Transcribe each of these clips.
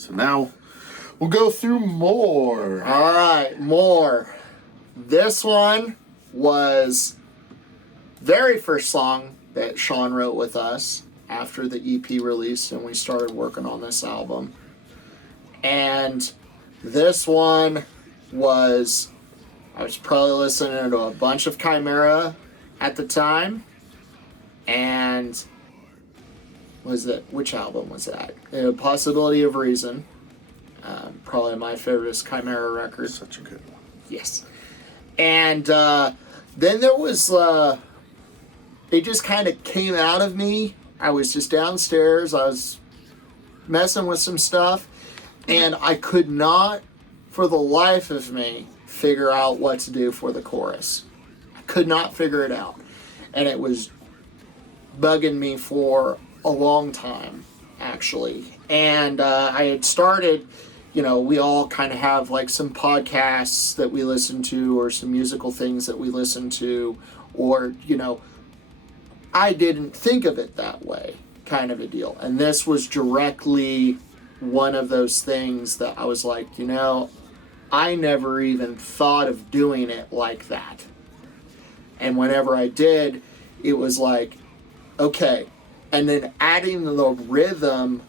So now we'll go through more. All right, more. This one was very first song that Sean wrote with us after the EP released and we started working on this album. And this one was, I was probably listening to a bunch of Chimera at the time. And which album was that? Possibility of Reason. Probably my favorite Chimera record. Such a good one. Yes. And then there was, it just kind of came out of me. I was just downstairs. I was messing with some stuff. And I could not, for the life of me, figure out what to do for the chorus. I could not figure it out. And it was bugging me for a long time, actually. And I had started, we all kind of have like some podcasts that we listen to or some musical things that we listen to, or, I didn't think of it that way, kind of a deal. And this was directly one of those things that I was like, I never even thought of doing it like that. And whenever I did, it was like, okay. And then adding the rhythm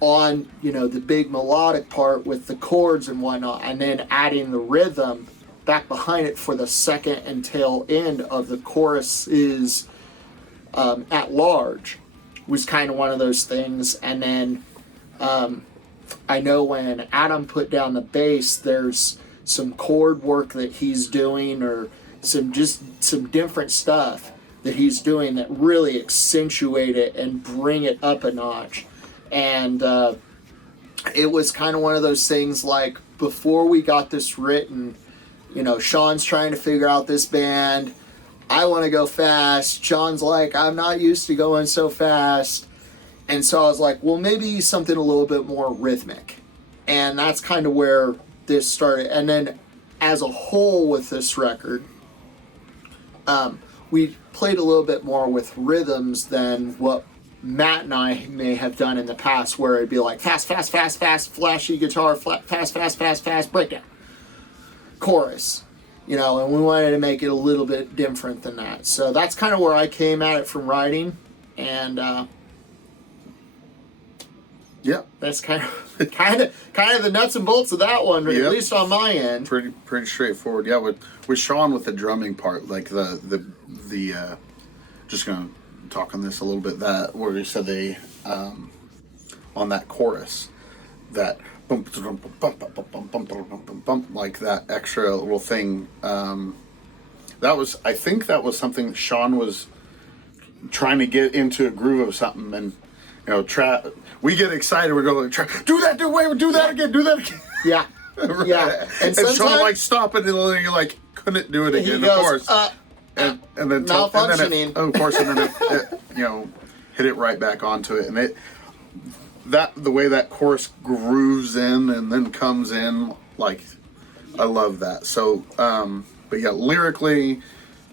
on, the big melodic part with the chords and whatnot, and then adding the rhythm back behind it for the second and tail end of the choruses at large was kind of one of those things. And then I know when Adam put down the bass, there's some chord work that he's doing, or some different stuff that he's doing that really accentuate it and bring it up a notch. And it was kind of one of those things like, before we got this written, Sean's trying to figure out this band. I want to go fast. Sean's like, I'm not used to going so fast. And so I was like, well, maybe something a little bit more rhythmic. And that's kind of where this started. And then as a whole with this record, we played a little bit more with rhythms than what Matt and I may have done in the past, where it'd be like fast, fast, fast, fast, flashy guitar, fast, fast, fast, fast, breakdown, chorus, and we wanted to make it a little bit different than that. So that's kind of where I came at it from writing, and yeah, that's kind of the nuts and bolts of that one, yep. At least on my end. Pretty straightforward. Yeah, with Sean with the drumming part, like the just gonna talk on this a little bit, that where he said they on that chorus, that bump, like that extra little thing, I think that was something Sean was trying to get into a groove of something, and we get excited, we go like, do that again. Yeah. Right. Yeah. And Sean like stop it, and you're like, couldn't do it again, of course. And then malfunctioning. Of course, and then it hit it right back onto it, and the way that chorus grooves in and then comes in, like, I love that. So, but yeah, lyrically,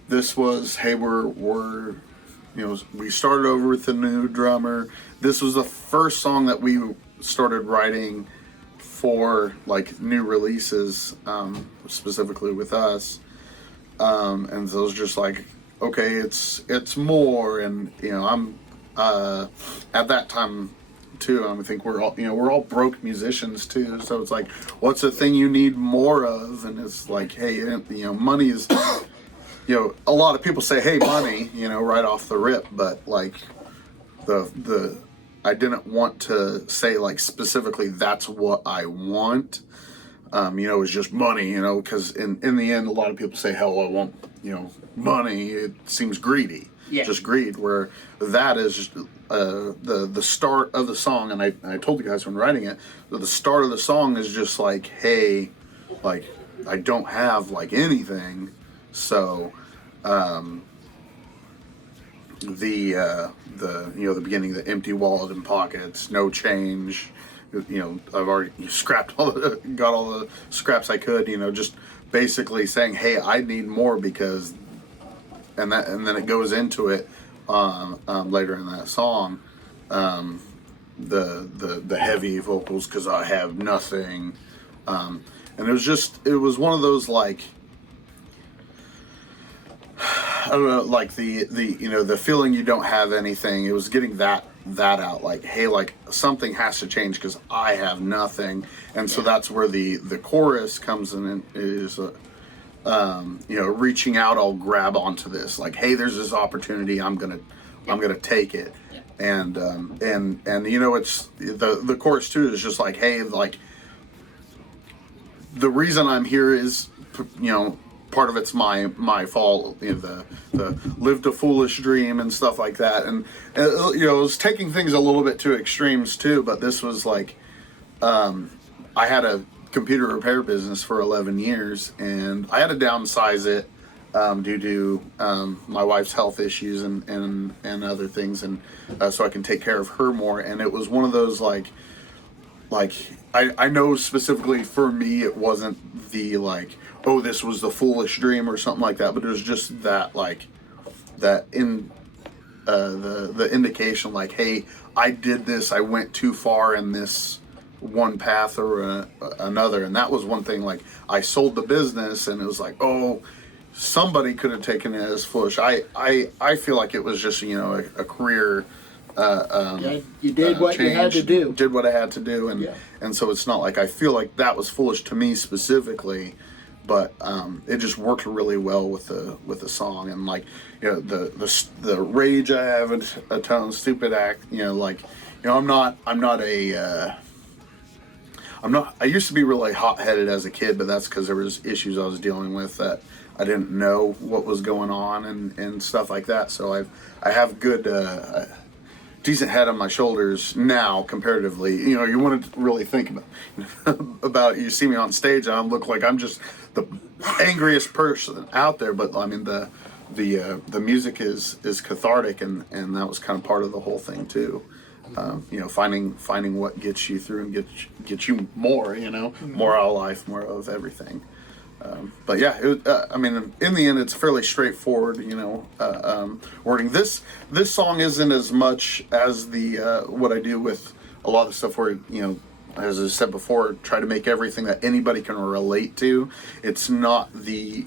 this was, hey, we're we started over with the new drummer. This was the first song that we started writing for like new releases, specifically with us. And so it was just like, okay, it's more, and I'm at that time too. I think we're all broke musicians too. So it's like, what's the thing you need more of? And it's like, hey, money is, a lot of people say, hey, money, right off the rip, but like the I didn't want to say like specifically that's what I want. It's just money, because in the end, a lot of people say, hell, I want, money. It seems greedy, just greed, where that is just, the start of the song. And I told you guys when writing it, that the start of the song is just like, hey, like, I don't have like anything. So, the beginning, the empty wallet and pockets, no change. I've already got all the scraps I could, just basically saying, hey, I need more because, and then it goes into it, later in that song, the heavy vocals because I have nothing, and it was one of those like, I don't know, like the you know, the feeling you don't have anything. It was getting that out, like, hey, like something has to change because I have nothing. And so that's where the chorus comes in and is you know, reaching out, I'll grab onto this, like, hey, there's this opportunity, I'm gonna take it. And you know, it's the chorus too is just like, hey, like, the reason I'm here is, you know, part of it's my fault, you know, the lived a foolish dream and stuff like that. And you know, it was taking things a little bit to extremes too, but this was like, I had a computer repair business for 11 years and I had to downsize it due to my wife's health issues and other things, and so I can take care of her more. And it was one of those like I know specifically for me it wasn't the like, oh, this was the foolish dream or something like that, but it was just that, like, that in the indication, like, hey, I did this, I went too far in this one path or another. And that was one thing, like, I sold the business and it was like, oh, somebody could have taken it as foolish. I feel like it was just, you know, a career you did what you had to do. Did what I had to do, and Yeah. and so it's not like I feel like that was foolish to me specifically, but it just worked really well with the song. And like, you know, the rage I have a tone, stupid act, you know, like, you know, I used to be really hot-headed as a kid, but that's because there was issues I was dealing with that I didn't know what was going on and stuff like that. So I have good decent head on my shoulders now comparatively. You know, you want to really think about you see me on stage and I look like I'm just the angriest person out there, but I mean the music is cathartic, and that was kind of part of the whole thing too. You know, finding what gets you through and get you more, you know, more out of life, more of everything. But yeah, I mean, in the end, it's fairly straightforward, you know, wording. This song isn't as much as the what I do with a lot of stuff where, you know, as I said before, try to make everything that anybody can relate to. It's not the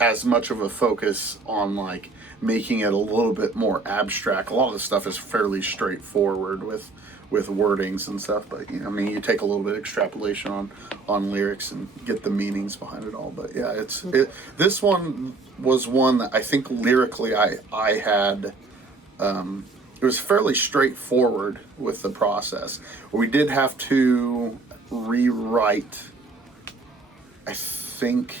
as much of a focus on like making it a little bit more abstract. A lot of the stuff is fairly straightforward with wordings and stuff, but you know, I mean, you take a little bit of extrapolation on lyrics and get the meanings behind it all. But yeah, this one was one that I think lyrically I had it was fairly straightforward with the process. We did have to rewrite, I think,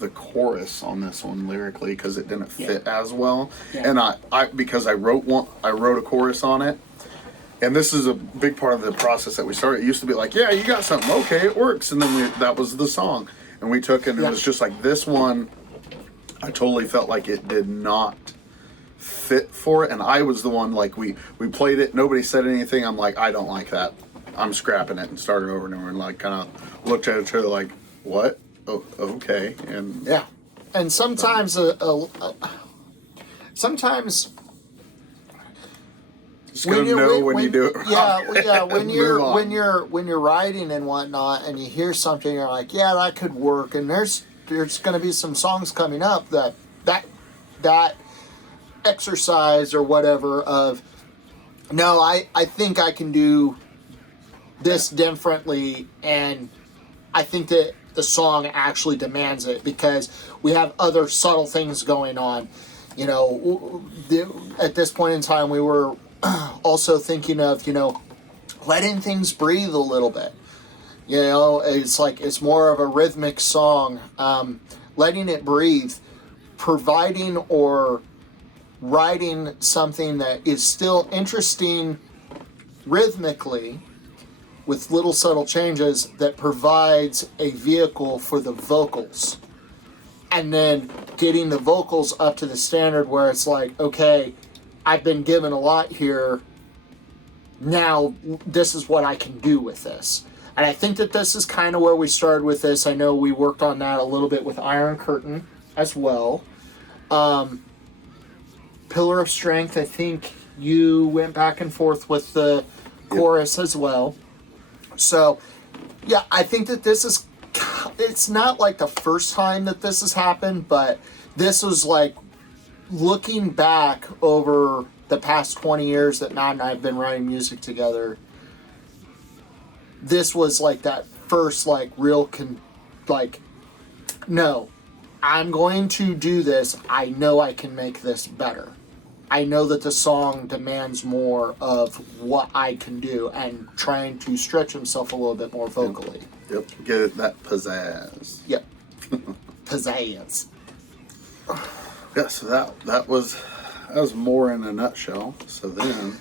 the chorus on this one lyrically because it didn't fit as well. Yeah. And I because I wrote a chorus on it. And this is a big part of the process that we started. It used to be like, yeah, you got something, okay, it works. And then that was the song. And we took it and it was just like this one, I totally felt like it did not fit for it. And I was the one, like, we played it, nobody said anything. I'm like, I don't like that. I'm scrapping it, and started over and over, and like kind of looked at each other like, what? Oh, okay. And yeah. And sometimes sometimes just gonna know when you do it wrong. Yeah, when you're writing and whatnot, and you hear something, you're like, yeah, that could work. And there's going to be some songs coming up that exercise or whatever of, no, I think I can do this differently, and I think that the song actually demands it because we have other subtle things going on. You know, at this point in time, we were also thinking of, you know, letting things breathe a little bit. You know, it's like, it's more of a rhythmic song, letting it breathe, providing or writing something that is still interesting rhythmically with little subtle changes that provides a vehicle for the vocals. And then getting the vocals up to the standard where it's like, okay, I've been given a lot here. Now, this is what I can do with this. And I think that this is kind of where we started with this. I know we worked on that a little bit with Iron Curtain as well. Pillar of Strength, I think you went back and forth with the chorus as well. So, yeah, I think that this is, it's not like the first time that this has happened, but this was like, looking back over the past 20 years that Matt and I have been writing music together, this was like that first like real no, I'm going to do this. I know I can make this better. I know that the song demands more of what I can do, and trying to stretch himself a little bit more vocally. Yep. Get it, that pizzazz. Yep. Pizzazz. Yeah, so that was more in a nutshell. So then